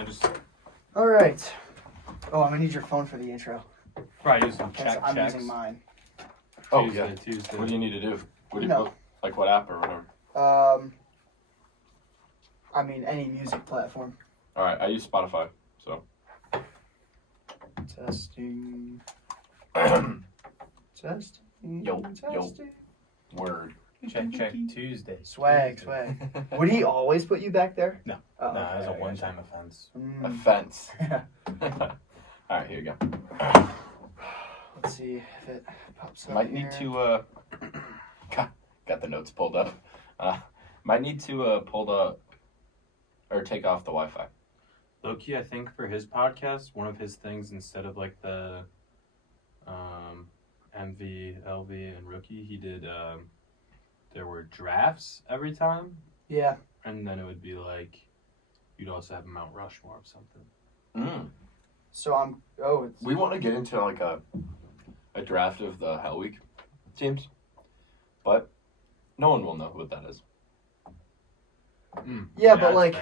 kind of just... All right. Oh, I'm going to need your phone for the intro. Probably use some Because I'm checks. using mine. Tuesday. What do you need to do? What do you No. like what app or whatever? I mean, any music platform. All right, I use Spotify, so. Testing. Testing. Yo. Testing. Word. Check Tuesday. Swag. Would he always put you back there? No. Oh, No, it's a okay, one-time offense. Offense. All right, here you go. Let's see if it pops up. Might need to got the notes pulled up. Might need to pull the or take off the Wi-Fi. Loki, I think for his podcast, one of his things, instead of like the MV, LV, and Rookie, he did there were drafts every time, Yeah. and then it would be like you'd also have Mount Rushmore of something. So We want to get into like a draft of the Hell Week teams, but no one will know what that is. Yeah, but that's like,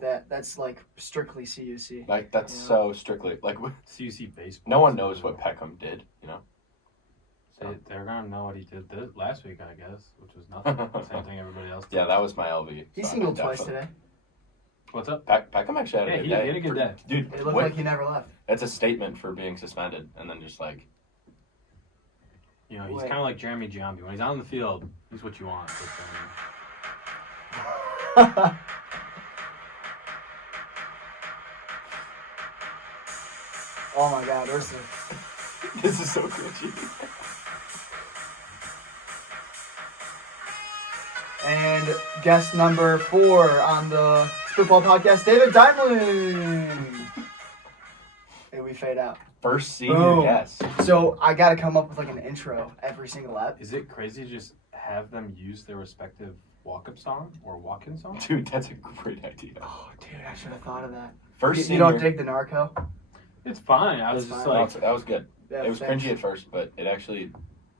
fair. that's like strictly CUC. Like that's Yeah. so strictly like CUC baseball. no one knows what Peckham did, you know. They're gonna know what he did last week, I guess, which was nothing. Same thing everybody else did. Yeah, that was my LV. He so singled definitely. twice today. What's up? Peckham actually had a Yeah, good he day. had a good day. Dude, It looked like he never left. that's a statement for being suspended, and then just like. You know, he's Wait. kind of like Jeremy Giambi. When he's on the field, he's what you want. Oh my God, where's the... This is so cringy. And guest number 4 on the Spitball podcast, David Deimling. And we fade out. First senior Boom. guest. So I gotta come up with like an intro every single app. Is it crazy to just have them use their respective walk-up song or walk-in song? Dude, that's a great idea. Oh, dude, I should have thought of that. First You senior. don't dig the narco? It's fine. I was It's just fine. No, like, that was good. Yeah, It was thanks. cringy at first, but it actually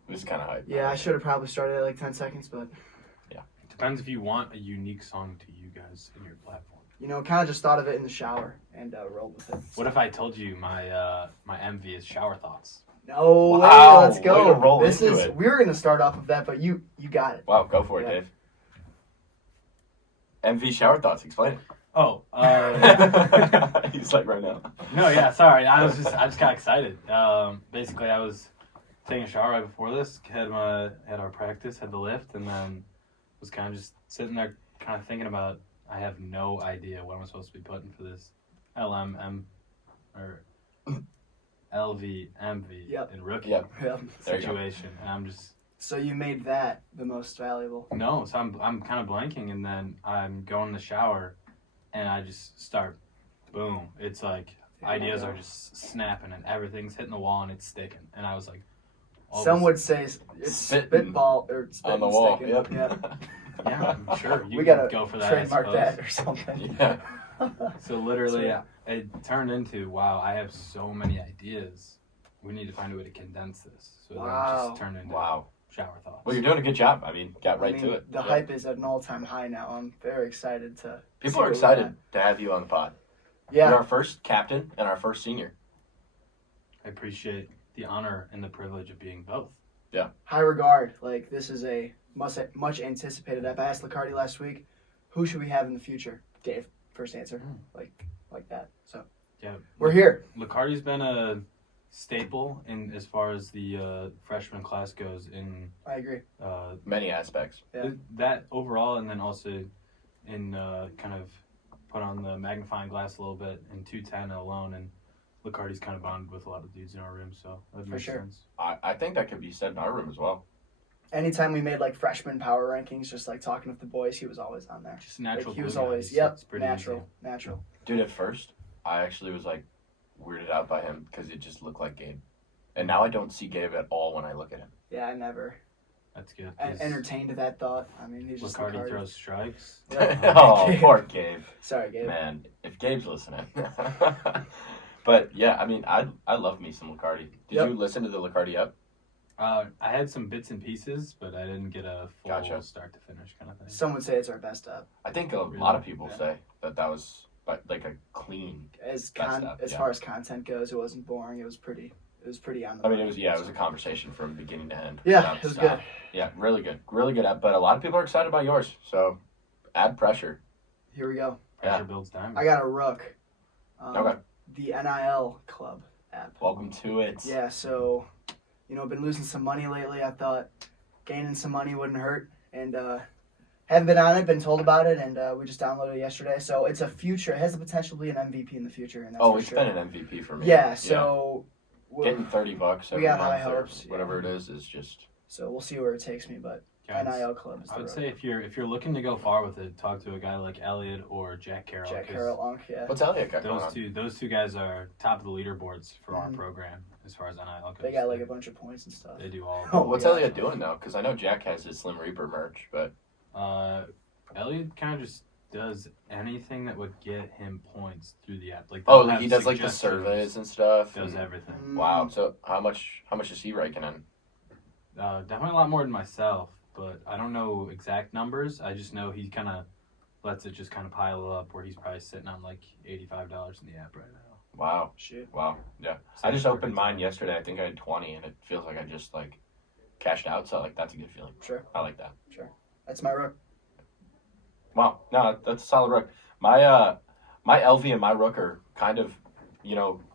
was kind of hype. Yeah, I should have probably started at like 10 seconds, but depends if you want a unique song to you guys in your platform. you know, kind of just thought of it in the shower and rolled with it. What if I told you my my MV is shower thoughts? No way, Wow, let's go. way to roll This into is it. we were gonna start off of that, but you got it. Wow, go for it, Yeah. Dave. MV shower thoughts. Explain it. Oh, He's like right now. no, yeah, sorry. I just got excited. Basically, I was taking a shower right before this. Had our practice, had the lift, and then was kind of just sitting there, kind of thinking about. I have no idea what I'm supposed to be putting for this LM or LV MV Yep. and rookie Yep. Yeah. There you go. situation, and I'm just So you made that the most valuable. no. So I'm kind of blanking, and then I'm going in the shower, and I just start, boom. It's like ideas are just snapping, and everything's hitting the wall, and it's sticking. And I was like, all Some this- would say it's Spittin' spitball or spitting On the wall. sticking. Yep. Yeah. yeah, I'm sure you We can gotta go for that. trademark I that suppose. or something. Yeah. So literally, So, it turned into, wow, I have so many ideas. We need to find a way to condense this. So then it Wow. just turned into Wow. shower thoughts. Well, you're doing a good job. I mean, got right I mean, to it. The Yeah. hype is at an all-time high now. I'm very excited to. People see are what we excited to have you on the pod. got. You're Yeah. our first captain and our first senior. I appreciate the honor and the privilege of being both. High regard. Like this is a much anticipated app. I asked Licardi last week, who should we have in the future? Dave, first answer. Like that. So Yeah, we're here. Licardi's been a staple in as far as the freshman class goes in I agree. Many aspects. Yeah. that overall, and then also in kind of put on the magnifying glass a little bit in 210 alone, and Licardi's kind of bonded with a lot of dudes in our room, so that makes sure. sense. I think that could be said in our room as well. Anytime we made like freshman power rankings, just like talking with the boys, he was always on there. Just natural. Like, he was glue always guys. yep, It's pretty natural. Dude, at first, I actually was like weirded out by him because it just looked like Gabe. And now I don't see Gabe at all when I look at him. Yeah, I never That's good. entertained that thought. I mean, he's just Licardi Licardi. throws strikes. Oh, Gabe. poor Gabe. Sorry, Gabe. Man, if Gabe's listening. But yeah, I mean, I love me some Licardi. Did Yep. you listen to the Licardi up? I had some bits and pieces, but I didn't get a full Gotcha. start to finish kind of thing. Some would say it's our best app. I think a Really? lot of people Yeah. say that was but like a clean. As That's that, as yeah. far as content goes, it wasn't boring. It was pretty on the. I mean, it was a conversation from beginning to end. Yeah, without it was stop. good. Yeah, really good. But a lot of people are excited about yours, so add pressure. Here we go. Pressure builds diamonds. I got a rook. Okay. The NIL Club app. Welcome to it. Yeah, so, been losing some money lately. I thought gaining some money wouldn't hurt. And haven't been on it, been told about it, and we just downloaded it yesterday. So it's a future. It has the potential to be an MVP in the future. And that's for It's sure. been an MVP for me. Yeah, so getting $30 every got month high or hopes, whatever it is just. So we'll see where it takes me, but NIL Club is the I would road. say if you're looking to go far with it, talk to a guy like Elliot or Jack Carroll. Jack 'cause Carroll, Unk, yeah. What's Elliot got going on? Those two guys are top of the leaderboards for our Mhm. program as far as NIL goes. They got like a bunch of points and stuff. They do all. Oh, What's gosh. Elliot doing though? Because I know Jack has his Slim Reaper merch, but Elliot kind of just does anything that would get him points through the app. Like he does like the suggestions, surveys and stuff. Does and- everything. Wow. So how much is he raking in? Definitely a lot more than myself, but I don't know exact numbers. I just know he kind of lets it just kind of pile up where he's probably sitting on like $85 in the app right now. Wow. Shit. Wow. Yeah. I just opened mine yesterday. I think I had 20, and it feels like I just like cashed out. So like that's a good feeling. Sure. I like that. That's my rook. Wow. No, that's a solid rook. My my LV and my rook are kind of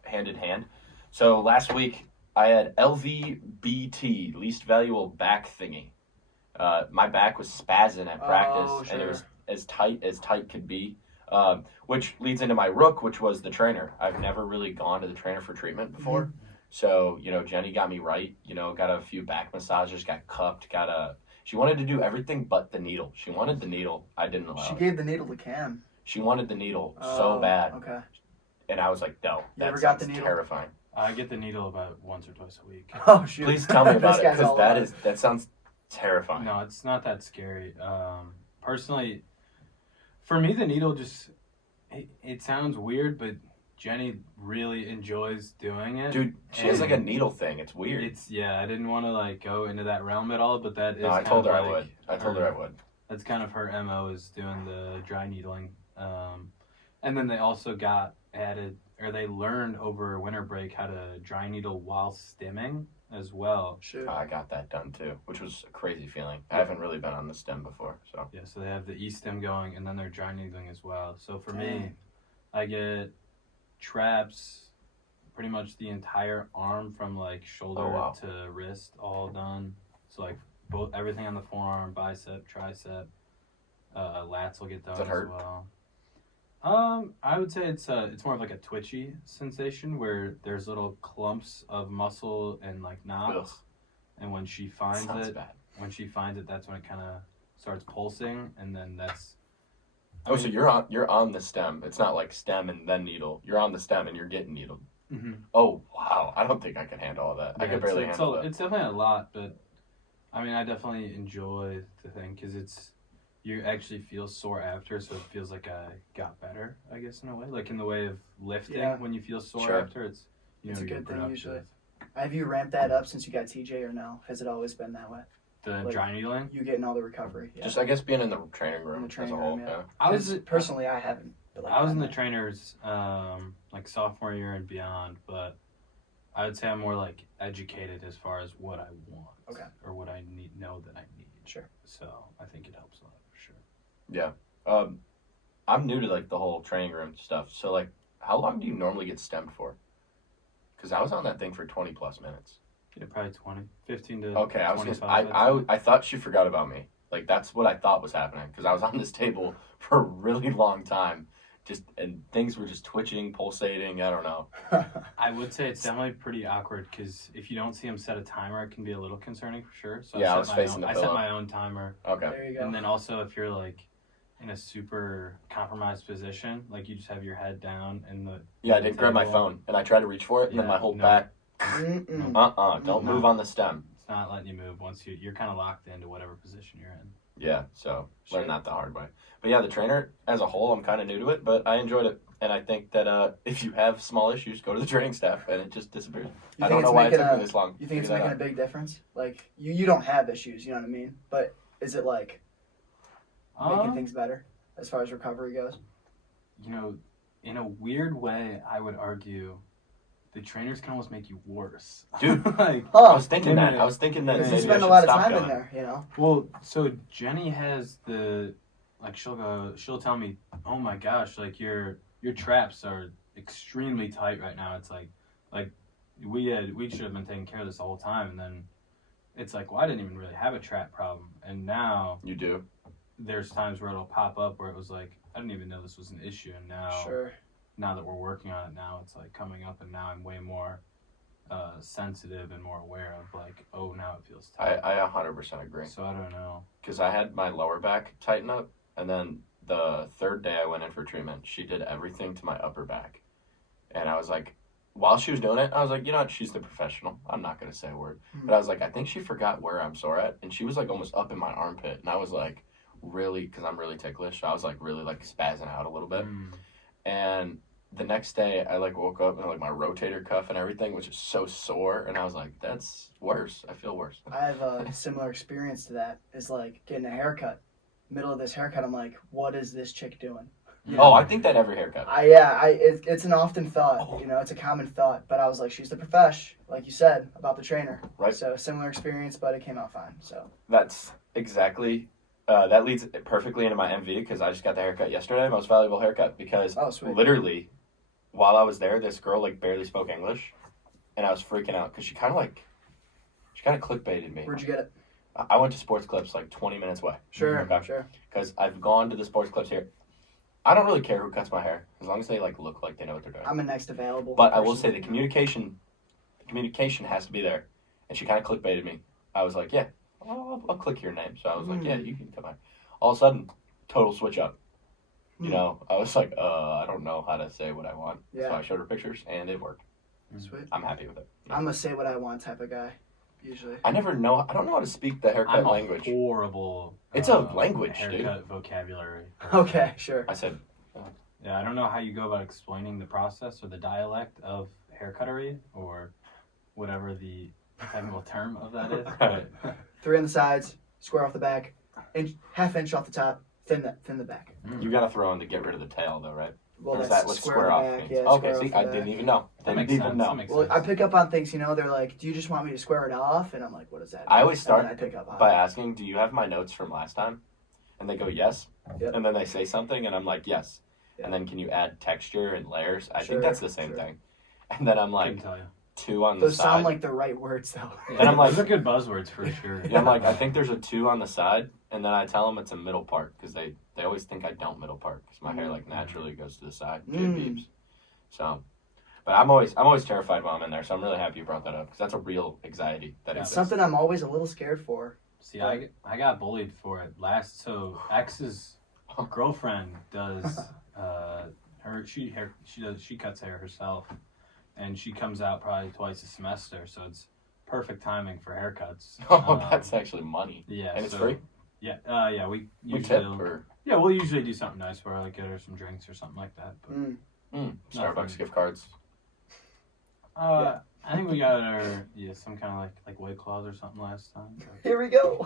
hand in hand. So last week I had LVBT, least valuable back thingy. My back was spazzing at practice, and it was as tight could be. Which leads into my rook, which was the trainer. I've never really gone to the trainer for treatment before. Mm-hmm. So, Jenny got me right. Got a few back massages, got cupped, she wanted to do everything but the needle. She wanted the needle. I didn't allow She it. gave the needle to Cam. She wanted the needle so bad. Okay. And I was like, no, You that ever got the sounds needle? terrifying. I get the needle about once or twice a week. Oh shoot. Please tell me about This it, guy's because all about it. that sounds terrifying. No, it's not that scary. Personally, for me, the needle just, it sounds weird, but Jenny really enjoys doing it. Dude, she has like a needle thing. It's weird. I didn't want to like go into that realm at all, but that is. No, I kind told of her I like would. I told her I would. That's kind of her MO, is doing the dry needling. And then they also they learned over winter break how to dry needle while stimming as well. Shoot. I got that done too, which was a crazy feeling. I haven't really been on the stem before, so. Yeah, so they have the E-stem going, and then they're dry needling as well. So for me, Dang. I get traps pretty much the entire arm from like shoulder to wrist all done. So like everything on the forearm, bicep, tricep, lats will get done Does it hurt? as well. I would say it's more of like a twitchy sensation where there's little clumps of muscle and like knots. Ugh. And when she finds Sounds it, bad. that's when it kind of starts pulsing, and then that's. Oh, so you're on the stem. It's not like stem and then needle. You're on the stem and you're getting needled. Mm-hmm. Oh wow! I don't think I can handle all that. I could barely handle that. It's definitely a lot, but I mean, I definitely enjoy the thing because you actually feel sore after, so it feels like I got better, I guess, in a way. Like in the way of lifting, when you feel sore after, it's It's a you're good thing productive. usually. Have you ramped that up since you got TJ, or no? Has it always been that way? The Like, dry needling. You getting all the recovery? Yeah. Just I guess being in the training room In the training as a whole. room, yeah. I was personally, I haven't. But like I was in the that. trainers like sophomore year and beyond, but I would say I'm more like educated as far as what I want, or what I know that I need. Sure. So I think it helps a lot for sure. Yeah. I'm new to like the whole training room stuff. So like, how long do you normally get stemmed for? Because I was on that thing for 20 plus minutes. Yeah, probably 15 to Okay, 25. I thought she forgot about me. Like that's what I thought was happening because I was on this table for a really long time, and things were just twitching, pulsating. I don't know. I would say it's definitely pretty awkward because if you don't see him set a timer, it can be a little concerning for sure. So Yeah, I was facing the I pillow. set my own timer, Okay. There you go. and then also if you're like in a super compromised position, like you just have your head down and the Yeah, I did grab my phone and I tried to reach for it, and then my whole back. Mm-mm. Don't move on the stem. It's not letting you move once you're kind of locked into whatever position you're in. Yeah, so Sure. learned that the hard way. But yeah, the trainer as a whole, I'm kind of new to it, but I enjoyed it. And I think that if you have small issues, go to the training staff, and it just disappears. You I think don't it's know why it making took me this long. You think it's to figure making a that big difference? Like you don't have issues, you know what I mean? But is it like making things better as far as recovery goes? You know, in a weird way, I would argue the trainers can almost make you worse. Dude. Like, I was thinking that. I was thinking that Because maybe you I spend a should lot of stop time going. in there, you know. well, so Jenny has she'll tell me, oh my gosh, like your traps are extremely tight right now. It's like we should have been taking care of this the whole time, and then it's like, well, I didn't even really have a trap problem, and now You do? there's times where it'll pop up where it was like, I didn't even know this was an issue, and now that we're working on it, now it's like coming up, and now I'm way more sensitive and more aware of like, oh, now it feels tight. I 100% agree. So I don't know. Because I had my lower back tighten up, and then the third day I went in for treatment, she did everything to my upper back. And I was like, while she was doing it, I was like, you know what, she's the professional. I'm not going to say a word. But I was like, I think she forgot where I'm sore at. And she was like almost up in my armpit. And I was like, really, because I'm really ticklish, I was like really like spazzing out a little bit. And the next day I like woke up and like my rotator cuff and everything, which is so sore. And I was like, that's worse. I feel worse. I have a similar experience to that. Is like getting a haircut. Middle of this haircut, I'm like, what is this chick doing? You know? Oh, I think that every haircut. It's an often thought, you know, it's a common thought, but I was like, she's the profesh, like you said, about the trainer. Right. So similar experience, but it came out fine, so. That's exactly, that leads perfectly into my MV because I just got the haircut yesterday, most valuable haircut, because Sweet. literally, while I was there, this girl like barely spoke English, and I was freaking out because she kind of clickbaited me. Where'd you get it? I went to Sports Clips like 20 minutes away. Sure. Because I've gone to the Sports Clips here. I don't really care who cuts my hair as long as they like look like they know what they're doing. I'm a next available. But I will say the communication has to be there. And she kind of clickbaited me. I was like, yeah, I'll click your name. So I was like, yeah, you can come back. All of a sudden, total switch up. You know, I was like, I don't know how to say what I want. Yeah. So I showed her pictures and it worked. Sweet. I'm happy with it. I'm a say what I want type of guy, usually. I don't know how to speak the haircut language. Horrible. It's a language, haircut vocabulary. Okay, sure. I said, yeah, I don't know how you go about explaining the process or the dialect of haircuttery or whatever the technical term of that is. Right. But 3 on the sides, square off the back, half inch off the top, thin the back. you got to throw in to get rid of the tail, though, right? Well, Or is that's that what square off back, means? yeah, Okay, square see, off the I back. didn't even know. that makes Didn't sense. know. That makes Well, sense. I pick up on things, you know, they're like, do you just want me to square it off? And I'm like, what does that mean? I always start And then I pick up on by it. asking, do you have my notes from last time? And they go, yes. Yep. And then they say something, and I'm like, yes. Yeah. And then can you add texture and layers? I Sure, think that's the same sure. thing. And then I'm I like, can tell you. 2 on the Those side. sound like the right words, though. And I'm like- those are good buzzwords for sure. Yeah, I'm like, I think there's a 2 on the side, and then I tell them it's a middle part because they always think I don't middle part because my hair like naturally goes to the side, beeps. So, but I'm always terrified while I'm in there. So I'm really happy you brought that up because that's a real anxiety that Yeah. It's exists. something I'm always a little scared for. See, I got bullied for it so ex's girlfriend does she cuts hair herself, and she comes out probably twice a semester, so it's perfect timing for haircuts. Oh, that's actually money. Yeah, And it's so- free? Yeah, we We usually tip or we'll usually do something nice for her, like get her some drinks or something like that. But Starbucks Nothing. gift cards. Yeah. I think we got her some kind of like White Claws or something last time. but Here we go.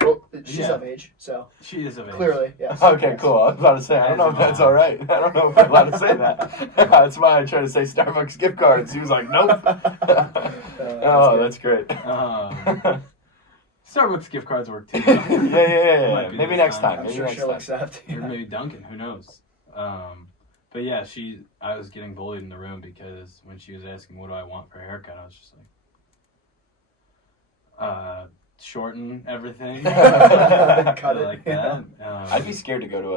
Well, she's Yeah. of age, so She is of age. clearly, yes. Okay, Yes. cool. I was about to say, I don't know if that's all right. I don't know if we're allowed to say that. That's why I tried to say Starbucks gift cards. He was like, nope. Oh, good. that's great. Starbucks gift cards work too. Yeah. Might be Maybe this next time. time. I'm Maybe sure next she'll time. accept. Or maybe Duncan, who knows? But yeah, I was getting bullied in the room because when she was asking what do I want for a haircut, I was just like, shorten everything. Cut it. Like that. I'd be scared to go to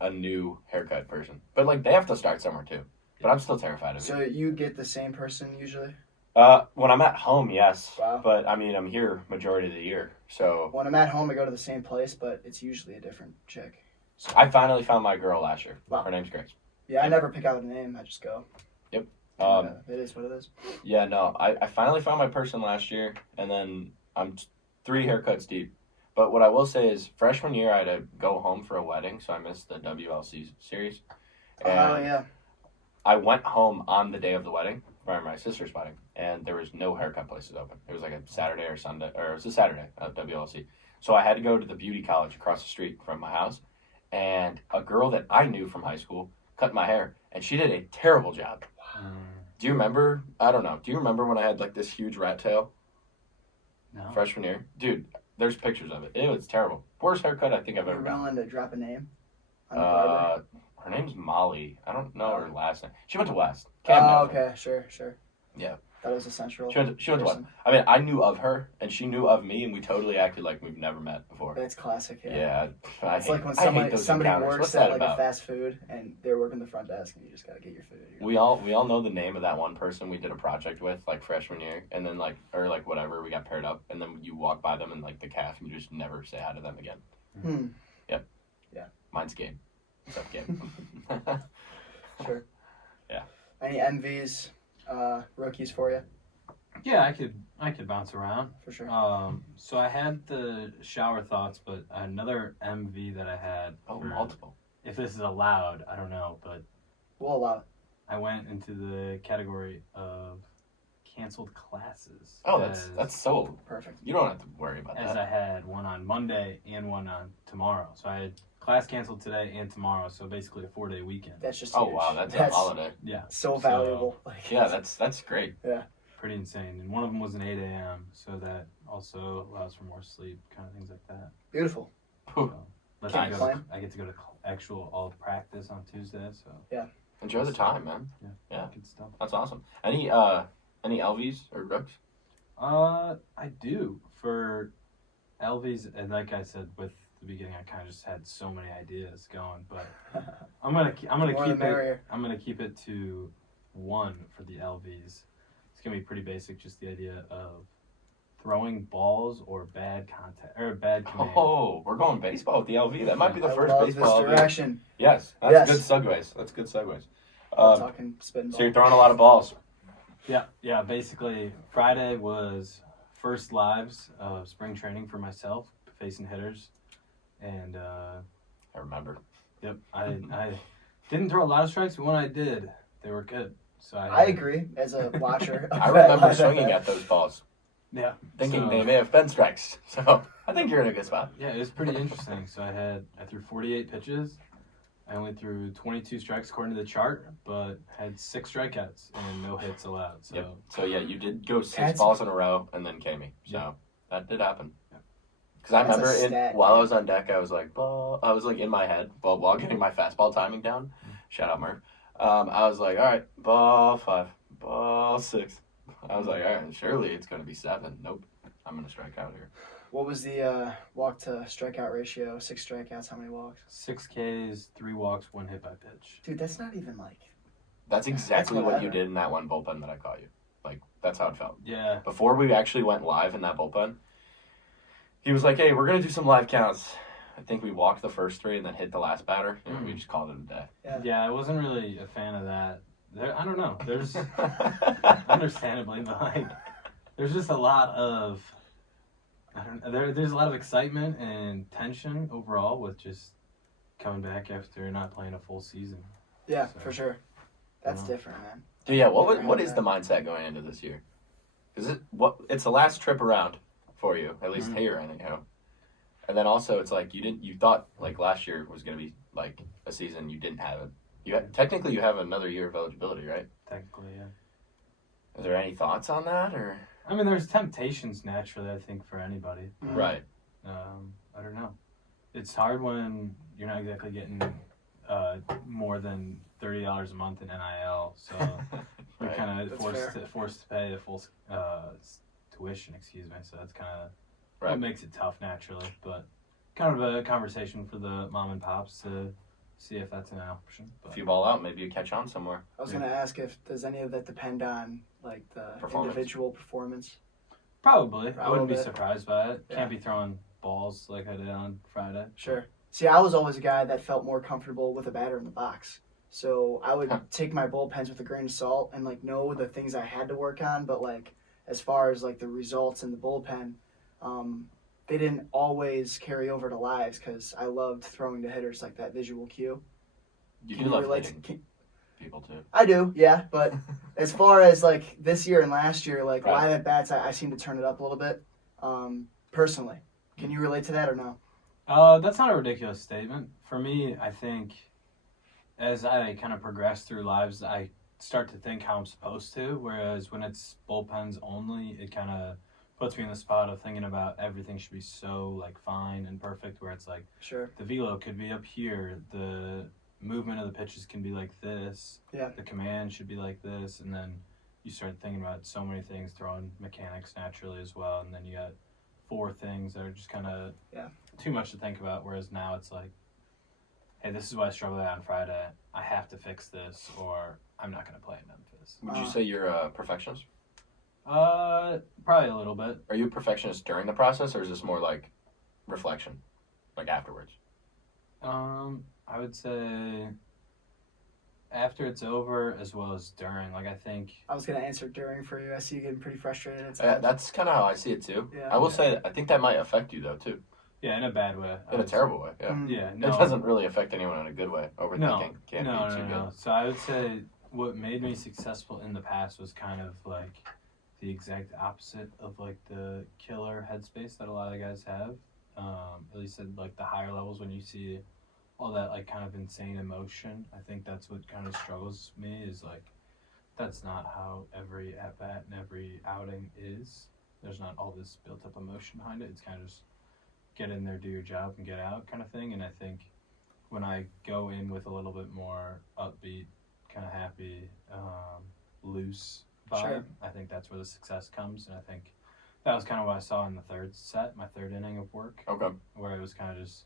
a new haircut person, but they have to start somewhere too. But I'm still terrified of So it. you get the same person usually? When I'm at home, yes. Wow. But I mean, I'm here majority of the year, so When I'm at home, I go to the same place, but it's usually a different chick. So, I finally found my girl last year. Wow. Her name's Grace. yeah, I never pick out a name. I just go. Yep. It is what it is. Yeah, no, I finally found my person last year, and then I'm 3 haircuts deep. But what I will say is, freshman year I had to go home for a wedding, so I missed the WLC series. And Oh yeah. I went home on the day of the wedding, for my sister's wedding, and there was no haircut places open. It was like a Saturday or Sunday, or it was a Saturday at WLC. So I had to go to the beauty college across the street from my house, and a girl that I knew from high school cutting my hair, and she did a terrible job. Do you remember? I don't know. Do you remember when I had like this huge rat tail No. freshman year? Dude, there's pictures of it. It was terrible. Worst haircut I think I've Are ever you done. willing to drop a name on the barber? Her name's Molly. I don't know her last name. She went to West. Oh, Cam knows her. okay, sure. Yeah. That was a central. She went to West. person. I mean, I knew of her, and she knew of me, and we totally acted like we've never met before. That's classic. Yeah. Yeah, I It's hate, like when I hate those somebody encounters. works What's at that like about? a fast food and they're working the front desk and you just gotta get your food. We all know the name of that one person we did a project with like freshman year, and then like whatever we got paired up, and then you walk by them in like the calf and you just never say hi to them again. Yep. Yeah. Mine's Gabe. What's up, Gabe? Sure. Yeah. Any MVs, rookies for you? Yeah, I could bounce around. For sure. So I had the shower thoughts, but another MV that I had. Oh, for- multiple. If this is allowed, I don't know, but We'll allow it. I went into the category of canceled classes. Oh, that's so. Perfect. You don't have to worry about As that. I had one on Monday and one on tomorrow. So I had class canceled today and tomorrow. So basically a 4-day weekend. That's just Oh huge. wow, that's a holiday. Yeah, so valuable. Yeah, that's great. pretty insane. And one of them was an 8 a.m. So that also allows for more sleep, kind of things like that. Beautiful. So, let's Can't go complain. I get to go to actual all practice on Tuesday. So Enjoy the time, man. Yeah. good stuff. That's awesome. Any LVs or Brooks? I do for LVs, and like I said with the beginning, I kind of just had so many ideas going, but I'm gonna More the keep it. merrier. I'm gonna keep it to one for the LVs. It's gonna be pretty basic, just the idea of throwing balls or bad contact or bad command. Oh, we're going baseball with the LV. That might be the I first love baseball this LV. direction. Yes, that's Yes. good segues. That's good segues. Talking Spitball. So you're throwing a lot of balls. Yeah. Basically, Friday was first lives of spring training for myself, facing hitters, and I remember. yep, I didn't throw a lot of strikes, but when I did, they were good. So I agree as a watcher. of I that remember live swinging event. at those balls, Yeah, thinking so- they may have been strikes. So I think you're in a good spot. Yeah, it was pretty interesting. So I threw 48 pitches. I only threw 22 strikes according to the chart, but had 6 strikeouts and no hits allowed. So Yep. So yeah, you did go 6 That's- balls in a row and then came me. So Yeah. that did happen. Yeah. Because I That's a remember stat. while I was on deck, I was like, ball. I was like in my head, but while getting my fastball timing down. Shout out Murph. I was like, all right, ball 5, ball 6. I was like, all right, surely it's going to be 7. Nope, I'm going to strike out here. What was the walk to strikeout ratio? 6 strikeouts, how many walks? 6 Ks, 3 walks, 1 hit by pitch. Dude, that's not even like. That's exactly what you whatever. did in that one bullpen that I caught you. Like, that's how it felt. Yeah, Before we actually went live in that bullpen, he was like, hey, we're going to do some live counts. I think we walked the first 3 and then hit the last batter, and we just called it a day. yeah, I wasn't really a fan of that. I don't know. There's understandably, but like, there's just a lot of. I don't know. There's a lot of excitement and tension overall with just coming back after not playing a full season. Yeah, So, for sure. That's yeah. different, man. So yeah, what is the mindset going into this year? Is it's the last trip around for you, at least Mhm. here, I think, you know. And then also it's like you thought like last year was going to be like a season you didn't have it. Technically you have another year of eligibility, right? Technically, yeah. Are there any thoughts on that or I mean, there's temptations naturally, I think, for anybody. Mhm. right? I don't know. It's hard when you're not exactly getting more than $30 a month in NIL, so you're Right. kind of That's forced to pay the full tuition. Excuse me. So that's kind of Right. what makes it tough naturally, but kind of a conversation for the mom and pops to see if that's an option. But If you ball out, maybe you catch on somewhere. I was going to ask if does any of that depend on like the Performance. individual performance? probably, I wouldn't be bit. surprised by it. Yeah. Can't be throwing balls like I did on Friday. Sure. See, I was always a guy that felt more comfortable with a batter in the box. So I would Huh. take my bullpens with a grain of salt and like know the things I had to work on, but like as far as like the results in the bullpen, they didn't always carry over to lives because I loved throwing to hitters like that visual cue. You Can do love relate hitting people too. I do, yeah, but as far as like this year and last year, like Right. live at bats, I seem to turn it up a little bit. Personally, can you relate to that or no? That's not a ridiculous statement. For me, I think as I kind of progress through lives, I start to think how I'm supposed to. Whereas when it's bullpens only, it kind of puts me in the spot of thinking about everything should be so like fine and perfect. Where it's like Sure. the velo could be up here, the movement of the pitches can be like this, the command should be like this, and then you start thinking about so many things, throwing mechanics naturally as well, and then you got 4 things that are just kind of too much to think about. Whereas now it's like, hey, this is what I struggled at on Friday. I have to fix this, or I'm not going to play in Memphis. Would you say you're a perfectionist? Probably a little bit. Are you a perfectionist during the process, or is this more like reflection, like afterwards? I would say after it's over as well as during. Like, I think I was gonna answer during for you. I see you getting pretty frustrated. At times. That's kind of how I see it too. Yeah. I will say I think that might affect you though too. Yeah, in a bad way. In a terrible way. Yeah. Yeah. It No. doesn't really affect anyone in a good way. Overthinking can't be too good. So I would say what made me successful in the past was kind of like the exact opposite of like the killer headspace that a lot of guys have. At least at like the higher levels, when you see all that like kind of insane emotion, I think that's what kind of struggles me, is like that's not how every at bat and every outing is. There's not all this built up emotion behind it. It's kind of just get in there, do your job, and get out kind of thing. And I think when I go in with a little bit more upbeat, kind of happy, loose vibe, Sure. I think that's where the success comes. And I think that was kind of what I saw in the third set, my third inning of work, Okay. where it was kind of just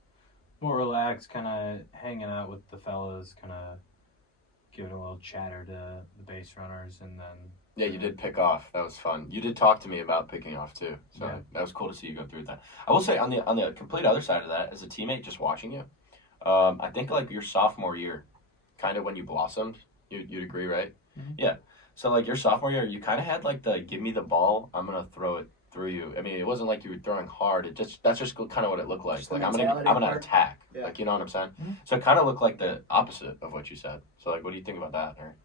more relaxed, kind of hanging out with the fellas, kind of giving a little chatter to the base runners, and then Yeah, you did pick off. That was fun. You did talk to me about picking off too, so Yeah. that was cool to see you go through that. I will say on the complete other side of that, as a teammate, just watching you, I think like your sophomore year, kind of when you blossomed. You'd agree, right? Mhm. Yeah. So like your sophomore year, you kind of had like the give me the ball, I'm gonna throw it through you. I mean, it wasn't like you were throwing hard. That's just kind of what it looked like. Just the Like I'm mentality gonna part. attack. Yeah. Like, you know what I'm saying? Mhm. So it kind of looked like the opposite of what you said. So like, what do you think about that? Or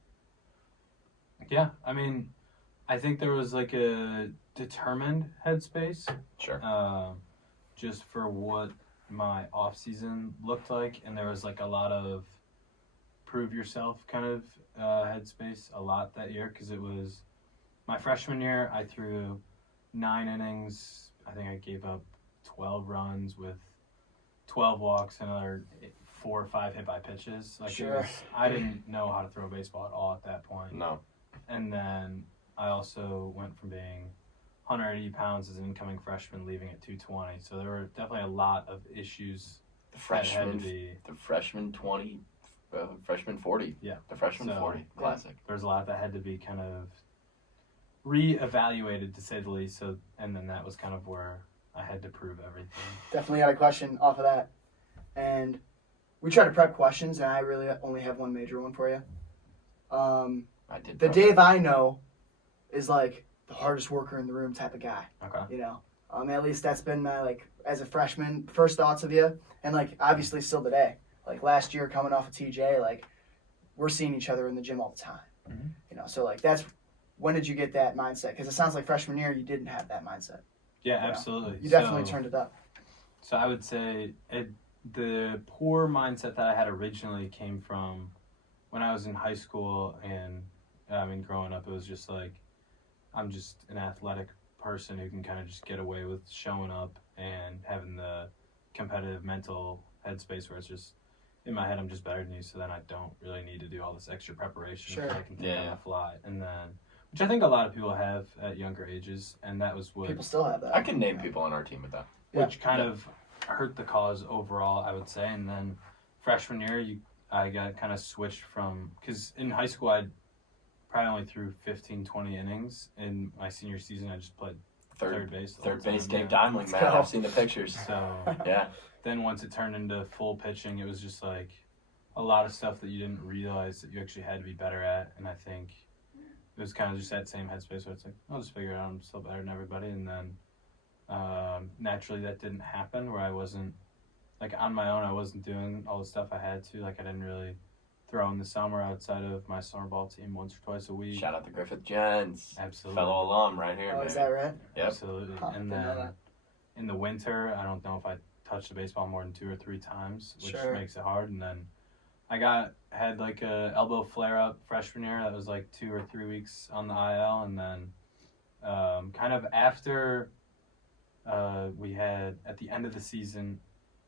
yeah, I mean, I think there was like a determined headspace, sure. just for what my off season looked like, and there was like a lot of prove yourself kind of headspace a lot that year, because it was my freshman year. I threw 9 innings. I think I gave up 12 runs with 12 walks and another 4 or 5 hit by pitches. Like Sure. it was, I didn't know how to throw a baseball at all at that point. No. And then I also went from being 180 pounds as an incoming freshman, leaving at 220. So there were definitely a lot of issues The that had to freshman, be. the freshman 20, freshman 40. Yeah. The freshman So, 40. Classic. There was a lot that had to be kind of re-evaluated, to say the least. So, and then that was kind of where I had to prove everything. Definitely got a question off of that. And we try to prep questions, and I really only have one major one for you. I did. The probably- Dave I know is like the hardest worker in the room type of guy, Okay. you know. At least that's been my, like, as a freshman, first thoughts of you. And, like, obviously still today. Like, last year coming off of TJ, like, we're seeing each other in the gym all the time. Mhm. You know, so, like, that's, when did you get that mindset? Because it sounds like freshman year you didn't have that mindset. Yeah, Yeah. absolutely. You definitely So- turned it up. So I would say the poor mindset that I had originally came from when I was in high school, and I mean growing up, it was just like I'm just an athletic person who can kind of just get away with showing up and having the competitive mental headspace where it's just in my head I'm just better than you, so then I don't really need to do all this extra preparation Sure. that I can think on Yeah. the fly. And then, which I think a lot of people have at younger ages, and that was what People still have that. I can name people on our team with that. which kind of hurt the cause overall, I would say. And then freshman year, I got kind of switched from, because in high school I probably only threw 15, 20 innings. In my senior season, I just played third base. the whole Third base, time, Dave yeah. Deimling, man. I've seen the pictures. So Yeah. then once it turned into full pitching, it was just like a lot of stuff that you didn't realize that you actually had to be better at. And I think it was kind of just that same headspace where it's like, I'll just figure it out. I'm still better than everybody. And then naturally that didn't happen, where I wasn't, like, on my own, I wasn't doing all the stuff I had to. Like, I didn't really throw in the summer outside of my summer ball team once or twice a week. Shout out to Griffith Gents. Absolutely. Fellow alum right here. Oh, man. is that right? Yep. Absolutely. Huh, And didn't know then that. in the winter, I don't know if I touched the baseball more than 2 or 3 times, which Sure. makes it hard. And then had like a elbow flare up freshman year. That was like 2 or 3 weeks on the IL, and then kind of after we had at the end of the season,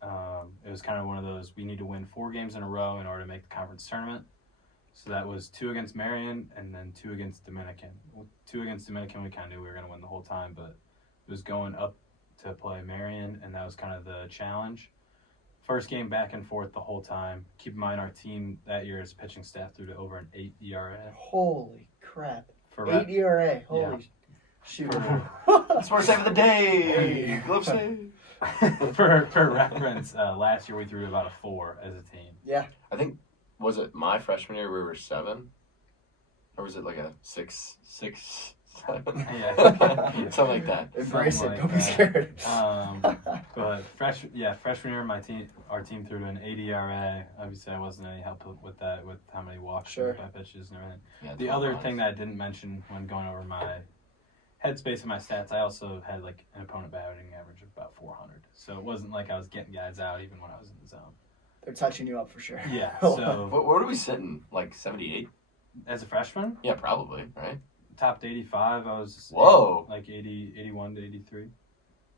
it was kind of one of those we need to win 4 games in a row in order to make the conference tournament. So that was 2 against Marion and then 2 against Dominican. 2 against Dominican, we kind of knew we were going to win the whole time, but it was going up to play Marion, and that was kind of the challenge. First game back and forth the whole time. Keep in mind, our team that year is pitching staff through to over an 8 ERA. Holy crap. For 8 ERA. Holy shoot. Sports save of the day. Glove save. for reference, last year we threw about a 4 as a team. Yeah. I think, was it my freshman year we were 7? Or was it like a 6, 7? Yeah. Something like that. Embrace Something it. like Don't be scared. But freshman year, our team threw to an 80 ERA. Obviously, I wasn't any help with that, with how many walks, Sure. by pitches, and everything. Yeah, The other thing that I didn't mention when going over my headspace and my stats, I also had like an opponent batting average of about 400. So it wasn't like I was getting guys out even when I was in the zone. They're touching you up for sure. Yeah. So Where are we sitting? Like 78? as a freshman, Yeah, probably, right? topped 85. I was Whoa. like 81 to 83.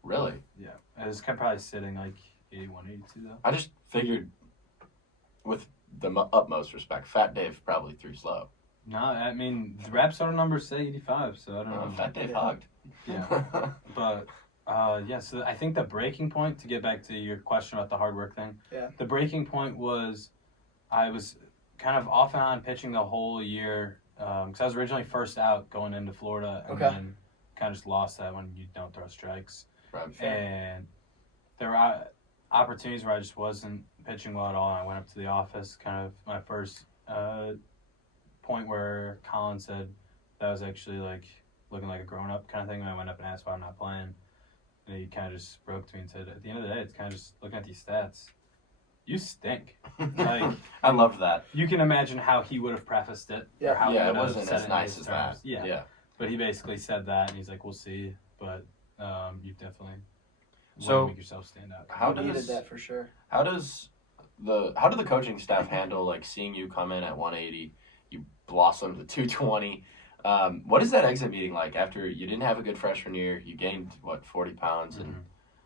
Really? Yeah, I was probably sitting like 81, 82 though. I just figured, with the utmost respect, Fat Dave probably threw slow. No, I mean the rap star numbers say 85, so I don't know. Fat Dave Yeah. hogged. Yeah, but yeah. So I think the breaking point, to get back to your question about the hard work thing. Yeah. The breaking point was I was kind of off and on pitching the whole year because I was originally first out going into Florida, and Okay. then kind of just lost that when you don't throw strikes. Right. And there were opportunities where I just wasn't pitching well at all, and I went up to the office, kind of my first point where Colin said that was actually like looking like a grown-up kind of thing, and I went up and asked why I'm not playing, and he kind of just broke to me and said, at the end of the day, it's kind of just looking at these stats, you stink. Like, I loved that. you can imagine how he would have prefaced it. Yeah. Or how he Yeah, it would have wasn't said as in nice his as that. terms. Yeah. Yeah. But he basically said that, and he's like, we'll see, but you definitely So, want to make yourself stand out. how I needed does that for sure. how do the coaching staff handle like seeing you come in at 180, you blossom to 220? What is that exit meeting like after you didn't have a good freshman year? You gained 40 pounds, and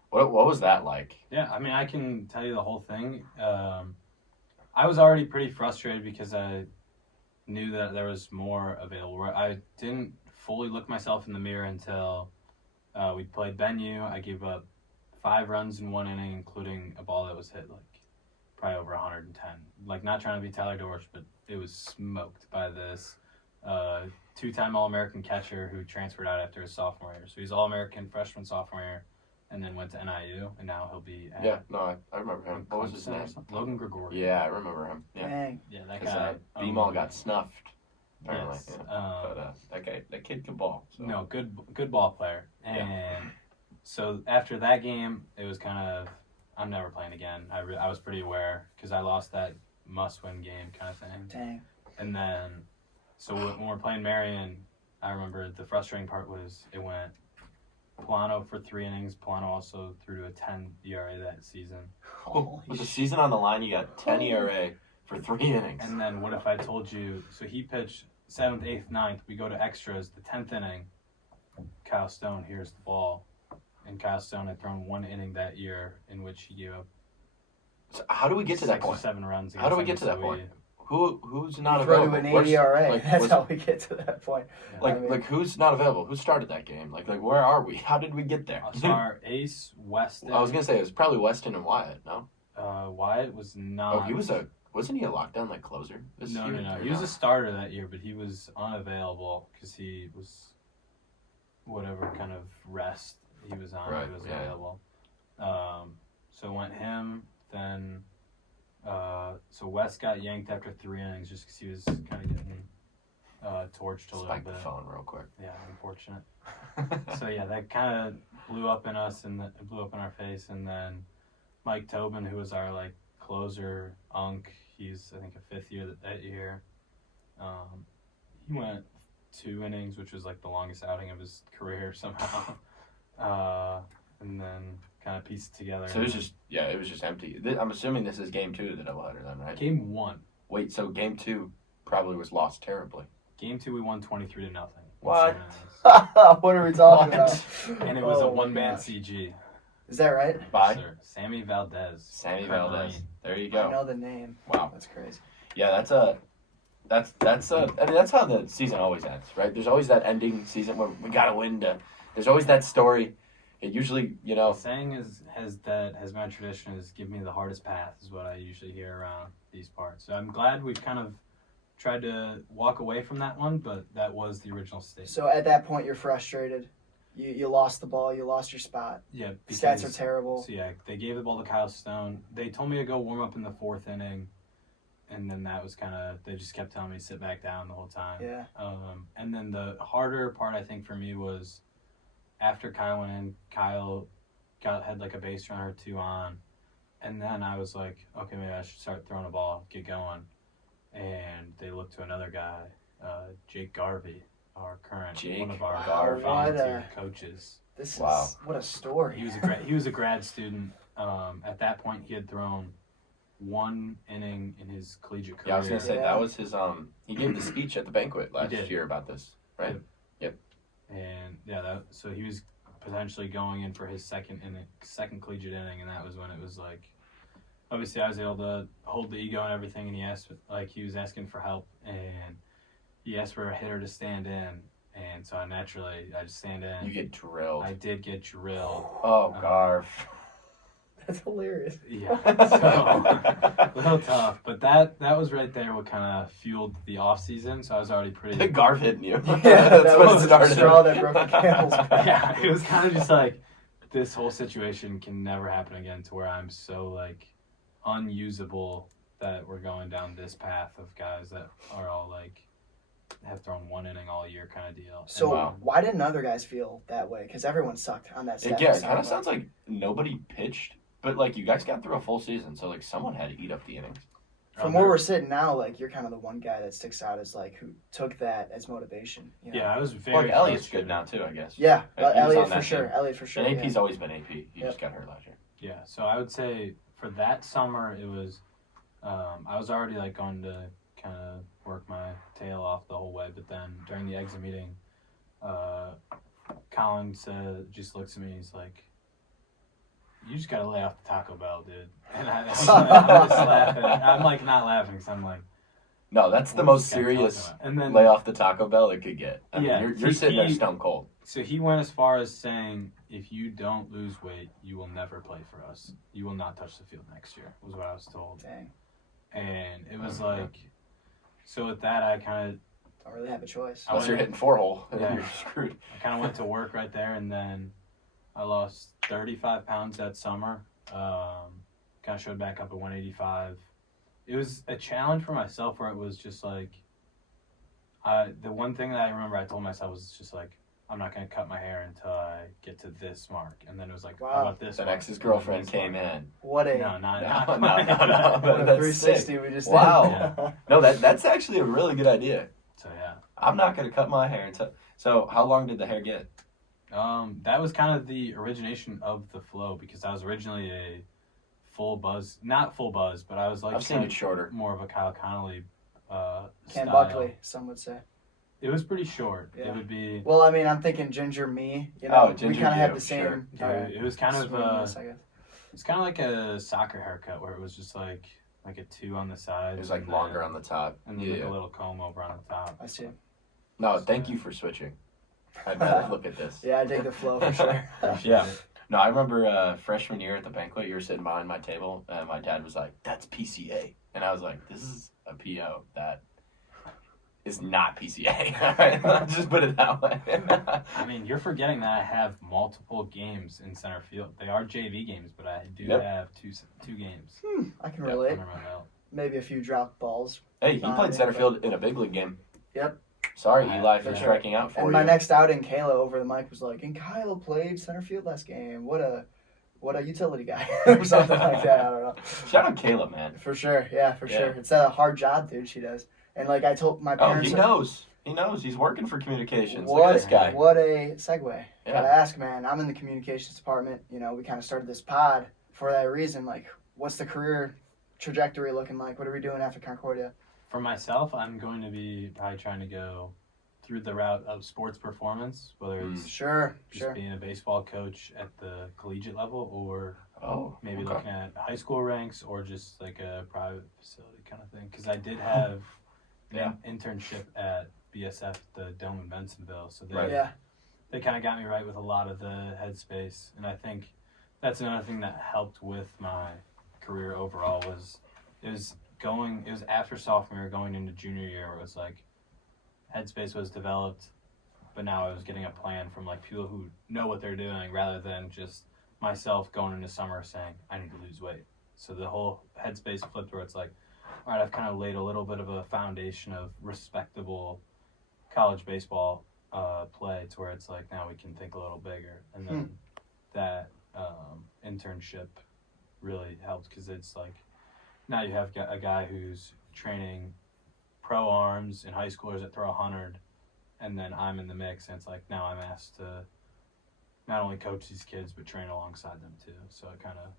what was that like? Yeah, I mean, I can tell you the whole thing. I was already pretty frustrated because I knew that there was more available. I didn't fully look myself in the mirror until we played Benue. I gave up 5 runs in 1 inning, including a ball that was hit like probably over 110. Like, not trying to be Tyler Dorsch, but it was smoked by this 2-time All-American catcher who transferred out after his sophomore year. So he's All-American freshman, sophomore year, and then went to NIU, and now he'll be at I remember him. What was his Clemson or name? something. Logan Gregorio. Yeah, I remember him. Yeah, Dang. Yeah, that because guy. B-Mall got snuffed. Apparently, Yes. yeah. But that kid could ball. So. No, good ball player. And so after that game, it was kind of, I'm never playing again. I was pretty aware because I lost that must-win game kind of thing. Dang. And then, so when we're playing Marion, I remember the frustrating part was it went Polano for 3 innings. Polano also threw to a 10 ERA that season. With the season on the line, you got 10 ERA for 3 innings. And then what if I told you, so he pitched 7th, 8th, 9th. We go to extras, the 10th inning. Kyle Stone hears the ball. And Kyle Stone had thrown 1 inning that year in which he gave up So how do we get to that 6 or point? 7 runs. How do we against get to that MSOE. point? Who's not Throw available? to an Where's- 80 ERA. like, That's was- how we get to that point. Yeah. Like, I mean- like who's not available? Who started that game? Like where are we? How did we get there? So our ace, Weston. I was gonna say it was probably Weston and Wyatt. No. Wyatt was not. Oh, he was wasn't he a lockdown like closer? This No. year, or He was no? a starter that year, but he was unavailable because he was whatever kind of rest he was on. Right, He was yeah. available. So went him. Then, so Wes got yanked after 3 innings just because he was kind of getting torched a little Spike bit. the phone real quick. Yeah, unfortunate. So yeah, that kind of blew up in us and it blew up in our face. And then Mike Tobin, who was our like closer, he's I think a 5th year that year. He went 2 innings, which was like the longest outing of his career somehow. And then kind of pieced it together. So it was just empty. I'm assuming this is game 2 of the doubleheader then, right? Game 1. Wait, so game 2 probably was lost terribly. Game 2, we won 23-0. What? What are we talking What? about? And it was a Oh my one-man gosh. CG. Is that right? Bye. Yes, sir. Sammy Valdez. Sammy Current Valdez. Marine. There you I go. know the name. Wow. That's crazy. Yeah, that's I mean, that's how the season always ends, right? There's always that ending season where we gotta win. There's always that story. It usually, The saying has been a tradition is give me the hardest path is what I usually hear around these parts. So I'm glad we've kind of tried to walk away from that one, but that was the original statement. So at that point, you're frustrated. You lost the ball. You lost your spot. Yeah, Stats are terrible. So yeah, they gave the ball to Kyle Stone. They told me to go warm up in the 4th inning, and then that was they just kept telling me to sit back down the whole time. Yeah. And then the harder part I think for me was after Kyle went in, Kyle had like a base runner or 2 on, and then I was like, okay, maybe I should start throwing a ball, get going, and they looked to another guy, Jake Garvey, our current one of our Garvey. volunteer coaches. This Wow. is what a story. He was a grad student. At that point, he had thrown 1 inning in his collegiate career. Yeah, I was gonna say Yeah. that was his. He gave the speech at the banquet last did. year about this, right? And yeah, so he was potentially going in for his second collegiate inning, and that was when it was like, obviously I was able to hold the ego and everything, and he was asking for help, and he asked for a hitter to stand in, and so I just stand in. You get drilled. I did get drilled. Oh, Garf. That's hilarious. Yeah, so a little tough, but that was right there what kind of fueled the off season. So I was already pretty. Garf hitting you. Yeah, That's that what was it the started. straw that broke the camel's back. Yeah, it was kind of just like this whole situation can never happen again. To where I'm so like unusable that we're going down this path of guys that are all like have thrown 1 inning all year kind of deal. So Wow. why didn't other guys feel that way? Because everyone sucked on that staff. Yeah, it kind of sounds like nobody pitched, but like you guys got through a full season, so like someone had to eat up the innings. From where we're sitting now, like you're kind of the one guy that sticks out as like who took that as motivation. You know? Yeah, I was very. Well, like Elliot's frustrated. good now too, I guess. Yeah, He was Elliot on for that sure. team. Elliot for sure. And yeah. AP's always been AP. He Yep. just got hurt last year. Yeah, so I would say for that summer it was, I was already like going to kind of work my tail off the whole way, but then during the exit meeting, Colin just looks at me, he's like, you just gotta lay off the Taco Bell, dude. And I'm just laughing. I'm like not laughing because I'm like, No, that's the what's most this guy talking serious about? And then lay off the Taco Bell it could get. I mean, Yeah, you're sitting there stone cold. so he went as far as saying, if you don't lose weight, you will never play for us. You will not touch the field next year, was what I was told. Dang, And it was like, so with that, I kind don't really have a choice. I Unless you're went- hitting 4-hole, Yeah. you're screwed. of went to work right there, and then I lost 35 pounds that summer. Kind of showed back up at 185. It was a challenge for myself where it was just like, the one thing that I remember I told myself was just like, I'm not going to cut my hair until I get to this mark. And then it was like, Wow. how about this Then mark? X's And then girlfriend this came mark. in. What a No, not No, no. what a That's 360 we just Wow. did. No, that's actually a really good idea. So yeah. I'm not going to cut my hair until... So how long did the hair get? That was kind of the origination of the flow, because I was originally a not full buzz, but I was like I've seen it shorter. more of a Kyle Connolly Ken style. Buckley, some would say. It was pretty short. Yeah. It would be. Well, I mean, I'm thinking Ginger me. You know, Oh, we Ginger kind of have you, the same. sure. It was kind of smoothness, I guess. it's kind of like a soccer haircut where it was just like a 2 on the side. It was like longer on the top. and then Yeah. like a little comb over on the top. I see. No, thank you for switching. I'd rather look at this. Yeah, I dig the flow for sure. Yeah. No, I remember freshman year at the banquet, you were sitting behind my table, and my dad was like, that's PCA. And I was like, this is a PO that is not PCA. All right, let's just put it that way. I mean, you're forgetting that I have multiple games in center field. They are JV games, but I do Yep. have two games I can Yep. relate. under my belt. Maybe a few dropped balls. Hey, he played center field in a big league game. Yep. Sorry, Yeah, Eli, for for sure. striking out for And you. my next outing, Kayla over the mic was like, "And Kyle played center field last game. What a utility guy," or something like that. I don't know. Shout out Caleb, man. For sure, yeah, for Yeah. sure. It's a hard job, dude. She does. And like I told my Oh, parents, he knows. He knows. He's working for communications. Look What, at this guy. what a segue. Yeah. Gotta ask, man. I'm in the communications department. You know, we kind of started this pod for that reason. Like, what's the career trajectory looking like? What are we doing after Concordia? For myself, I'm going to be probably trying to go through the route of sports performance, whether it's Sure. just being a baseball coach at the collegiate level, or maybe okay. looking at high school ranks, or just like a private facility kind of thing. Because I did have an internship at BSF, the Dome in Bensonville, so they kind of got me right with a lot of the headspace, and I think that's another thing that helped with my career overall was it was after sophomore year going into junior year where it was like headspace was developed, but now I was getting a plan from like people who know what they're doing rather than just myself going into summer saying I need to lose weight. So the whole headspace flipped where it's like, all right, I've kind of laid a little bit of a foundation of respectable college baseball play to where it's like now we can think a little bigger, and then that internship really helped because it's like now you have a guy who's training pro arms and high schoolers that throw 100, and then I'm in the mix, and it's like now I'm asked to not only coach these kids but train alongside them too. So it kind of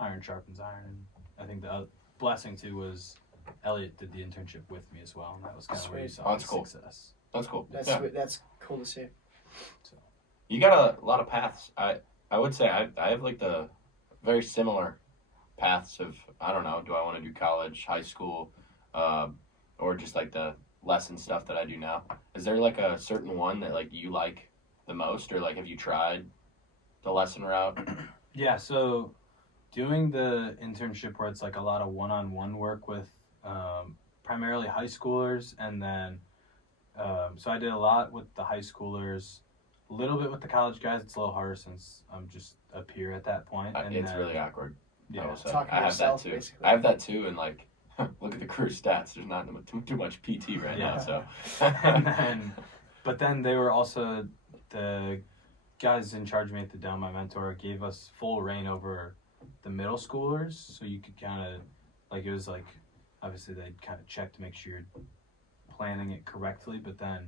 iron sharpens iron, and I think the blessing too was Elliot did the internship with me as well, and that was kind of where you saw the success. That's cool. That's sweet. That's cool to see. So you got a lot of paths. I would say I have like the very similar paths of, I don't know, do I want to do college, high school, or just like the lesson stuff that I do now? Is there like a certain one that like you like the most, or like have you tried the lesson route? Yeah, so doing the internship where it's like a lot of one-on-one work with primarily high schoolers, and then so I did a lot with the high schoolers, a little bit with the college guys. It's a little harder since I'm just a peer at that point. And it's really awkward. Yeah, I have that too. Basically. I have that too, and like, look at the career stats. There's not too much PT right now. So, but then they were also the guys in charge of me at the Dome. My mentor gave us full reign over the middle schoolers, so you could kind of like it was like obviously they'd kind of check to make sure you're planning it correctly, but then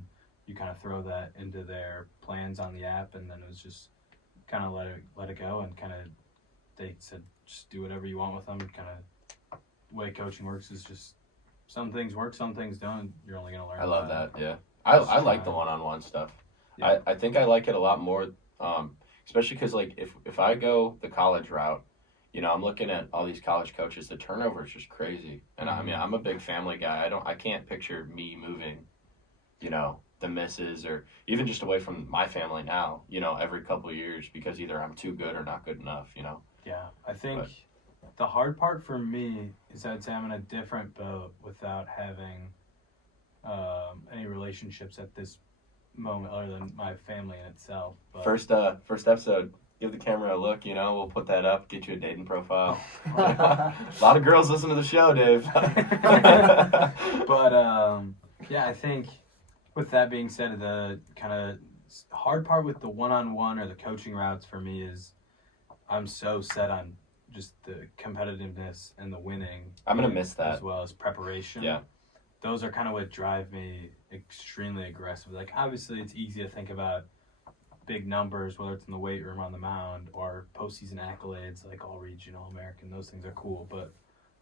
you kind of throw that into their plans on the app, and then it was just kind of let it go, and kind of they said just do whatever you want with them. Kind of way coaching works is just some things work, some things don't. You're only gonna learn. I love that. Yeah, I like the one-on-one stuff. Yeah. I think I like it a lot more, especially because like if I go the college route, you know, I'm looking at all these college coaches. The turnover is just crazy, and I mean, I'm a big family guy. I can't picture me moving, you know, the misses or even just away from my family now, you know, every couple of years because either I'm too good or not good enough, you know. Yeah, I think the hard part for me is I'd say I'm in a different boat without having any relationships at this moment other than my family in itself. But first episode, give the camera a look, you know, we'll put that up, get you a dating profile. A lot of girls listen to the show, Dave. But yeah, I think with that being said, the kind of hard part with the one-on-one or the coaching routes for me is I'm so set on just the competitiveness and the winning. I'm going to miss that. As well as preparation. Yeah. Those are kind of what drive me extremely aggressive. Like, obviously, it's easy to think about big numbers, whether it's in the weight room, on the mound, or postseason accolades like All-Region, All-American. Those things are cool. But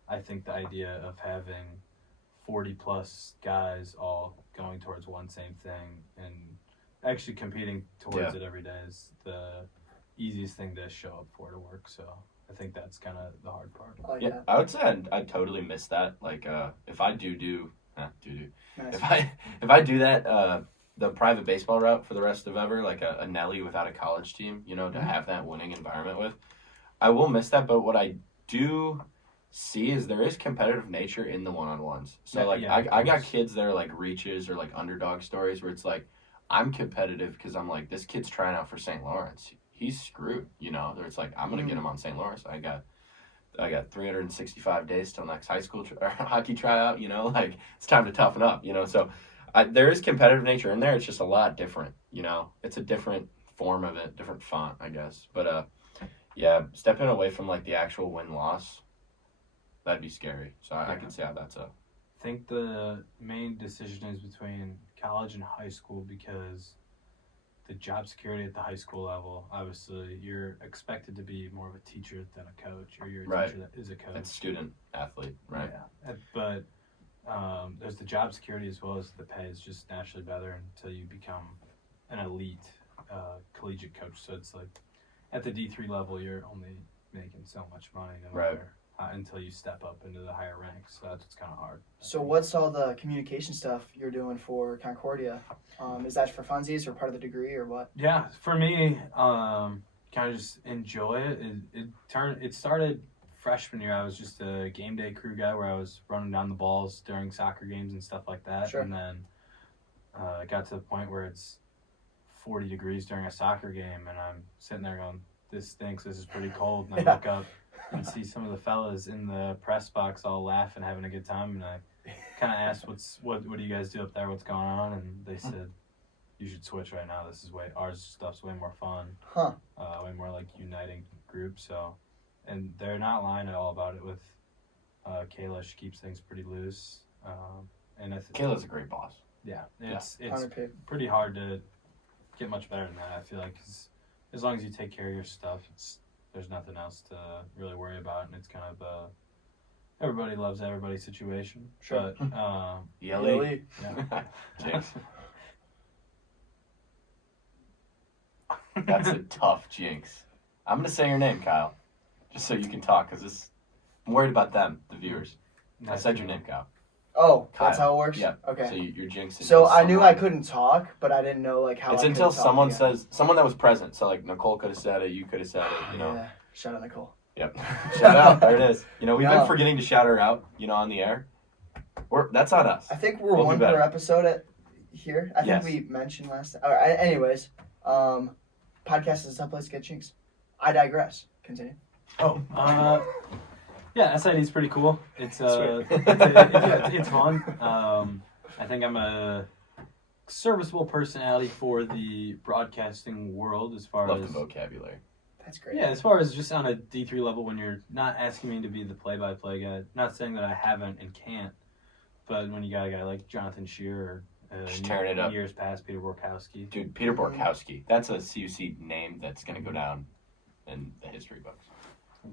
I think the idea of having 40-plus guys all going towards one same thing and actually competing towards it every day is the easiest thing to show up for to work. So I think that's kind of the hard part. Oh, yeah. I would say I'd totally miss that. Like, if I if I do that, the private baseball route for the rest of ever, like a Nelly without a college team, you know, to have that winning environment with, I will miss that. But what I do see is there is competitive nature in the one-on-ones. So I got kids that are like reaches or like underdog stories where it's like, I'm competitive because I'm like, this kid's trying out for St. Lawrence. He's screwed, you know. It's like, I'm going to get him on St. Lawrence. I got 365 days till next high school hockey tryout, you know. Like, it's time to toughen up, you know. So there is competitive nature in there. It's just a lot different, you know. It's a different form of it, different font, I guess. But, yeah, stepping away from, like, the actual win-loss, that'd be scary. So I can see how that's a... I think the main decision is between college and high school because the job security at the high school level. Obviously, you're expected to be more of a teacher than a coach, or you're a Right. teacher that is a coach. It's student athlete, right? Yeah, but there's the job security as well as the pay is just naturally better until you become an elite collegiate coach. So it's like at the D3 level, you're only making so much money no Right. matter, until you step up into the higher ranks. So that's what's kind of hard. So what's all the communication stuff you're doing for Concordia? Is that for funsies or part of the degree or what? Yeah, for me, kind of just enjoy it. It started freshman year. I was just a game day crew guy where I was running down the balls during soccer games and stuff like that. Sure. And then it got to the point where it's 40 degrees during a soccer game, and I'm sitting there going, "This stinks. This is pretty cold." And I look up and see some of the fellas in the press box all laughing, having a good time, and I kind of asked, "What do you guys do up there? What's going on?" And they said, "You should switch right now. Our stuff's way more fun, Huh. way more like uniting group." So, and they're not lying at all about it with Kayla. She keeps things pretty loose, and Kayla's a great boss. yeah, it's Underpaid. pretty hard to get much better than that. I feel like 'cause as long as you take care of your stuff, there's nothing else to really worry about, and it's kind of everybody loves everybody situation. Sure. But Yelly. yeah. Jinx. That's a tough jinx. I'm gonna say your name, Kyle, just so you can talk, because I'm worried about them, the viewers. I said your name, Kyle. Oh, that's Kyle. how it works? Yeah. Okay. So you're jinxing. So I knew I someone. couldn't talk, but I didn't know like how. It's I until couldn't talk someone yet. says, someone that was present. So like Nicole could have said it, you could have said it. You know. Yeah. Shout out Nicole. Yep. Shout out. There it is. You know, we've No. been forgetting to shout her out. You know, on the air. That's on us. I think we're We'll do one better. per episode here. I think Yes. we mentioned last time. All right, anyways, podcast is a place to get jinx. I digress. Continue. Oh, yeah, SID is pretty cool. It's Sweet. it's fun. I think I'm a serviceable personality for the broadcasting world as far Love as the vocabulary. That's great. yeah, as far as just on a D3 level when you're not asking me to be the play-by-play guy. Not saying that I haven't and can't, but when you got a guy like Jonathan Shearer, Just tearing it up. years past, Peter Borkowski. Dude, Peter Borkowski. That's a CUC name that's going to go down in the history books.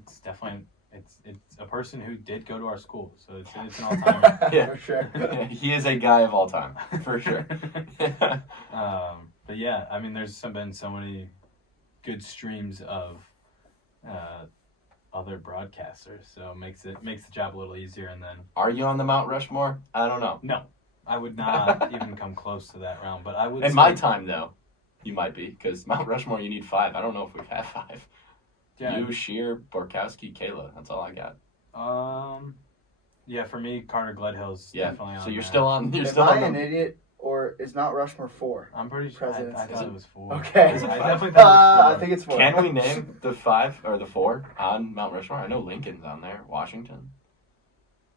It's definitely it's a person who did go to our school, so it's an all-timer. Yeah. For sure. He is a guy of all time, for sure. But yeah, I mean, there's been so many good streams of other broadcasters, so it makes the job a little easier. And then Are you on the Mount Rushmore? I don't know. no, I would not even come close to that realm. But I would. In say- my time, though, you might be, because Mount Rushmore, you need 5. I don't know if we've had 5. yeah, You, Shear, Borkowski, Kayla. That's all I got. yeah, for me, Carter Gledhill's Yeah. definitely on. So you're that. still on. You're Am still I on. an idiot or is Mount Rushmore 4? I'm pretty sure. Presidents. I Is thought it- it was 4. Okay. Is it I 5? definitely thought it was 4. I think it's 4. Can we name the 5 or the 4 on Mount Rushmore? I know Lincoln's on there. Washington.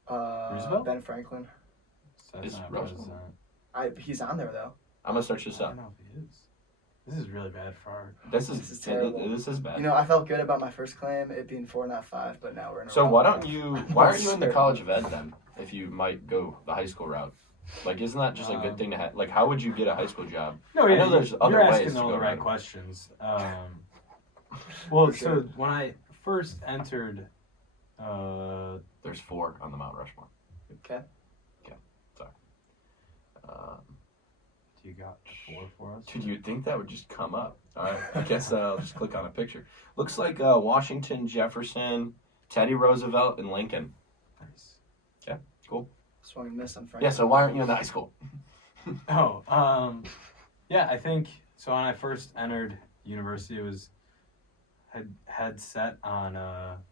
Roosevelt? Ben Franklin. So that's Is not Roosevelt? president. He's on there though. I'm gonna search this I up. don't know if he is. This is really bad for our. This This is is terrible. This is bad. You know, I felt good about my first claim, it being 4, not 5, but now we're in a So row. why aren't you in the College of Ed then? If you might go the high school route, like isn't that just a good thing to have? Like, how would you get a high school job? No, I yeah, know there's other you're ways asking to all go the right around it. questions. Well, For sure. so when I first entered, There's 4 on the Mount Rushmore. Okay. Sorry. you got 4 for us. Dude, you'd think that would just come up. All right, I guess I'll just click on a picture. Looks like Washington, Jefferson, Teddy Roosevelt, and Lincoln. Nice. Swung and missed on Frank. Yeah, so why aren't you in the high school? Oh, yeah, I think so. When I first entered university, it was had set on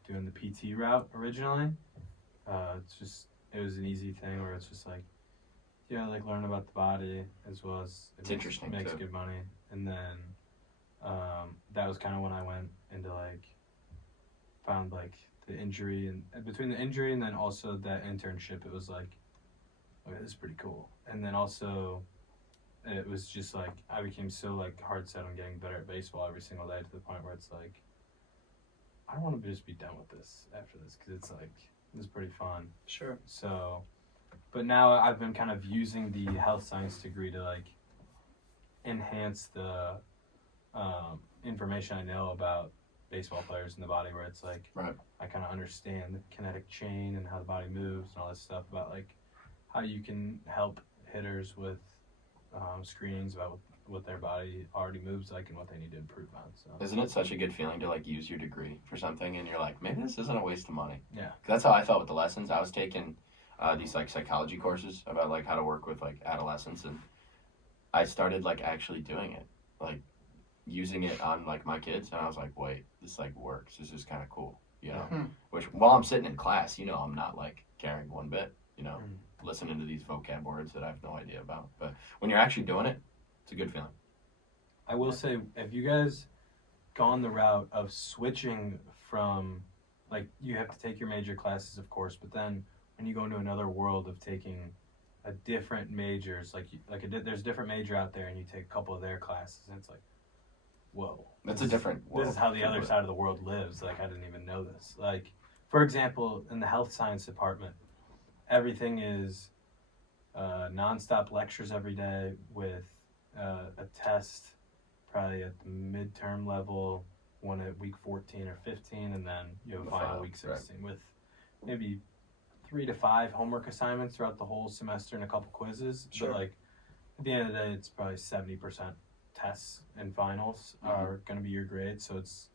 doing the PT route originally. It was an easy thing where it's just like, yeah, like learn about the body as well as It's interesting, makes too. good money, and then that was kind of when I went into like found like the injury and between the injury and then also that internship, it was like, okay, this is pretty cool, and then also it was just like I became so like hard set on getting better at baseball every single day to the point where it's like I don't want to just be done with this after this because it's like this is pretty fun. Sure. So, but now I've been kind of using the health science degree to like enhance the information I know about baseball players in the body, where it's like Right. I kind of understand the kinetic chain and how the body moves and all this stuff about like how you can help hitters with screenings about what their body already moves like and what they need to improve on. So Isn't it such a good feeling to like use your degree for something and you're like, maybe this isn't a waste of money? Yeah. 'Cause that's how I felt with the lessons. I was taking these like psychology courses about like how to work with like adolescents, and I started like actually doing it, like using it on like my kids, and I was like, wait, this like works. This is kind of cool, you know. Which while I'm sitting in class, you know, I'm not like caring one bit, you know, listening to these vocab words that I have no idea about. But when you're actually doing it, it's a good feeling. I will say, have you guys gone the route of switching from, like, you have to take your major classes, of course, but then when you go into another world of taking a different majors, there's a different major out there, and you take a couple of their classes, and it's like, whoa. That's a different world. This is how the other side of the world lives. Like, I didn't even know this. Like, for example, in the health science department, everything is nonstop lectures every day with a test probably at the midterm level, one at week 14 or 15, and then you have a final week 16 with maybe 3 to 5 homework assignments throughout the whole semester and a couple quizzes. Sure. But like at the end of the day, it's probably 70% tests and finals are going to be your grade. So it's,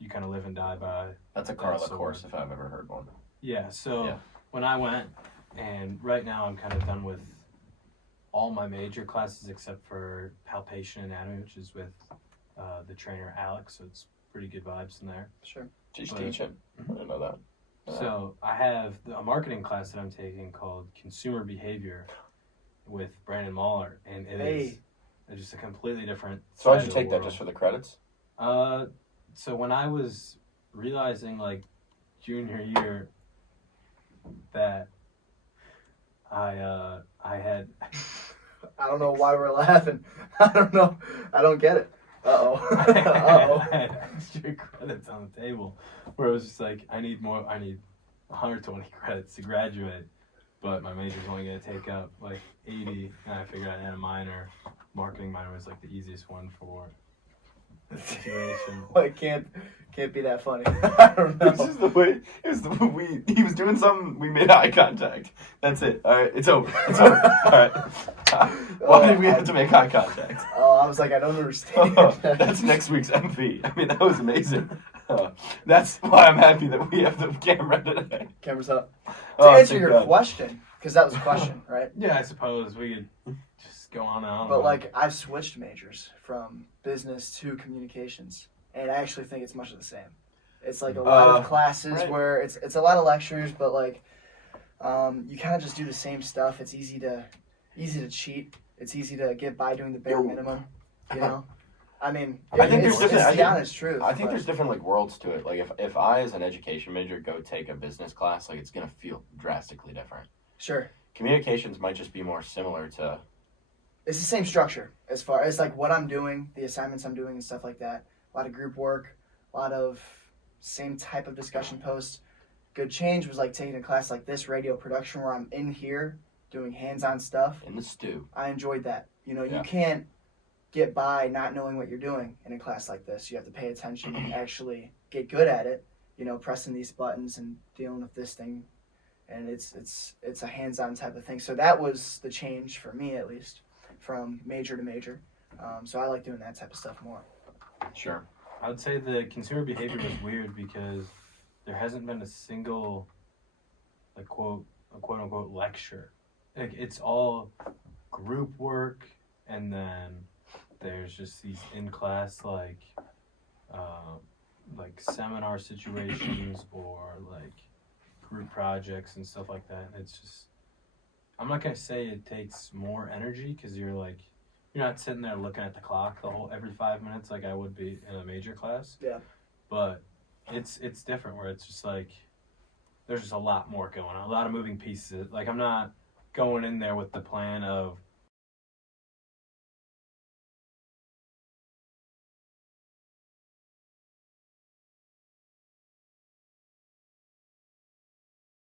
you kind of live and die by. That's a Carla course if I've ever heard one. Yeah. So when I went, and right now I'm kind of done with all my major classes except for palpation anatomy, which is with the trainer Alex. So it's pretty good vibes in there. Sure. She's teaching. I didn't know that. So I have a marketing class that I'm taking called Consumer Behavior with Brandon Mahler, and it is just a completely different. So how'd you take that, just for the credits? So when I was realizing like junior year that I had. I don't know why we're laughing. I don't know. I don't get it. I had extra credits on the table where it was just like, I need 120 credits to graduate, but my major's only going to take up like 80, and I figured I had a minor. Marketing minor was like the easiest one for the situation. Well, it can't be that funny. I don't know. It's just the way, he was doing something, we made eye contact. That's it. All right, it's over. It's over. All right. Why did we have to make eye contact? Oh, I was like, I don't understand. That's next week's MV. I mean, that was amazing. That's why I'm happy that we have the camera today. Camera's up. To answer your question, because that was a question, right? Yeah, I suppose we could just go on and on. But like, I've switched majors from business to communications, and I actually think it's much of the same. It's like a lot of classes where it's a lot of lectures, but like you kind of just do the same stuff. It's easy to cheat. It's easy to get by doing the bare minimum. You know, I mean, I think there's different. It's the honest truth. I think there's different like worlds to it. Like if I as an education major go take a business class, like it's gonna feel drastically different. Sure. Communications might just be more similar to. It's the same structure as far as like what I'm doing, the assignments I'm doing, and stuff like that. A lot of group work, a lot of same type of discussion posts. Good change was like taking a class like this, radio production, where I'm in here doing hands-on stuff. In the stew. I enjoyed that. You know, you can't get by not knowing what you're doing in a class like this. You have to pay attention and actually get good at it. You know, pressing these buttons and dealing with this thing, and it's a hands-on type of thing. So that was the change for me, at least, from major to major. So I like doing that type of stuff more. Sure. I would say the consumer behavior was weird because there hasn't been a single, like, quote unquote lecture. Like, it's all group work, and then there's just these in class like seminar situations or like group projects and stuff like that. It's just, I'm not gonna say it takes more energy because you're not sitting there looking at the clock every 5 minutes like I would be in a major class. Yeah. But it's different where it's just like there's just a lot more going on, a lot of moving pieces. Like, I'm not going in there with the plan of